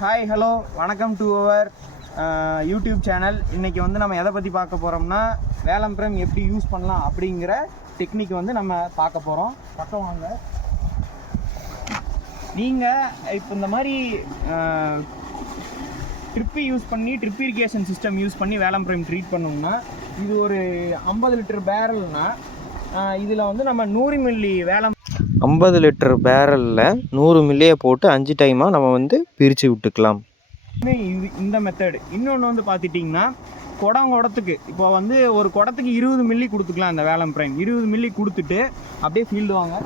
Hi hello வணக்கம் to our YouTube channel. இன்றைக்கி வந்து நம்ம எதை பற்றி பார்க்க போகிறோம்னா வேலம் ஃப்ரேம் எப்படி யூஸ் பண்ணலாம் அப்படிங்கிற டெக்னிக் வந்து நம்ம பார்க்க போகிறோம். பக்கம் வாங்க. நீங்கள் இப்போ இந்த மாதிரி ட்ரிப்பு யூஸ் பண்ணி ட்ரிப் இரிகேஷன் சிஸ்டம் யூஸ் பண்ணி வேலம் ஃப்ரேம் ட்ரீட் பண்ணோம்னா இது ஒரு 50 லிட்டர் பேரல்னால் இதில் வந்து நம்ம 100 மில்லி வேலம் 50 லிட்டர் பேரலில் 100 மில்லியை போட்டு 5 டைமாக நம்ம வந்து பிரித்து விட்டுக்கலாம். இது இந்த மெத்தடு. இன்னொன்று வந்து பார்த்துட்டிங்கன்னா குடத்துக்கு இப்போ வந்து ஒரு குடத்துக்கு 20 மில்லி கொடுத்துக்கலாம். இந்த வேலம் ஃப்ரேம் 20 மில்லி கொடுத்துட்டு அப்படியே ஃபீல்டு வாங்க.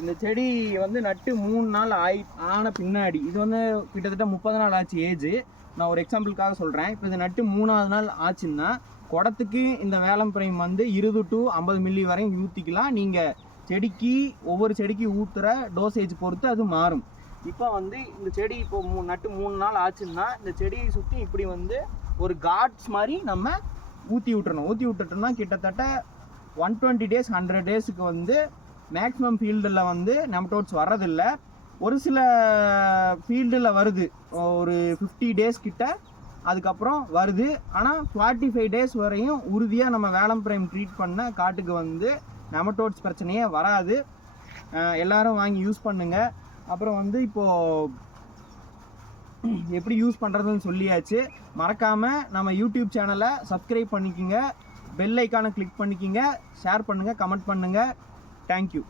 இந்த செடி வந்து நட்டு 3 நாள் ஆன பின்னாடி, இது வந்து கிட்டத்தட்ட 30 நாள் ஆச்சு ஏஜ். நான் ஒரு எக்ஸாம்பிளுக்காக சொல்கிறேன். இப்போ இது நட்டு 3ஆவது நாள் ஆச்சுன்னா குடத்துக்கு இந்த வேலம் ஃப்ரேம் வந்து 20 to 50 மில்லி வரையும் ஊற்றிக்கலாம். நீங்கள் செடிக்கு ஒவ்வொரு செடிக்கு ஊற்றுற டோசேஜ் பொறுத்து அது மாறும். இப்போ வந்து இந்த செடி இப்போ நட்டு 3 நாள் ஆச்சுன்னா இந்த செடியை சுற்றி இப்படி வந்து ஒரு காட்ஸ் மாதிரி நம்ம ஊற்றி விட்டுட்டோம்னா கிட்டத்தட்ட 120 days 100 டேஸுக்கு வந்து மேக்ஸிமம் ஃபீல்டில் வந்து நெமட்டோட்ஸ் வர்றதில்லை. ஒரு சில ஃபீல்டில் வருது, ஒரு 50 days கிட்ட அதுக்கப்புறம் வருது. ஆனால் 45 days வரையும் உறுதியாக நம்ம வேலம் ஃப்ரேம் ட்ரீட் பண்ண காட்டுக்கு வந்து நெமட்டோட்ஸ் பிரச்சனையே வராது. எல்லோரும் வாங்கி யூஸ் பண்ணுங்கள். அப்புறம் வந்து இப்போது எப்படி யூஸ் பண்ணுறதுன்னு சொல்லியாச்சு. மறக்காமல் நம்ம யூடியூப் சேனலை சப்ஸ்கிரைப் பண்ணிக்கிங்க, பெல் ஐக்கானை கிளிக் பண்ணிக்கிங்க, ஷேர் பண்ணுங்கள், கமெண்ட் பண்ணுங்கள். தேங்க்யூ.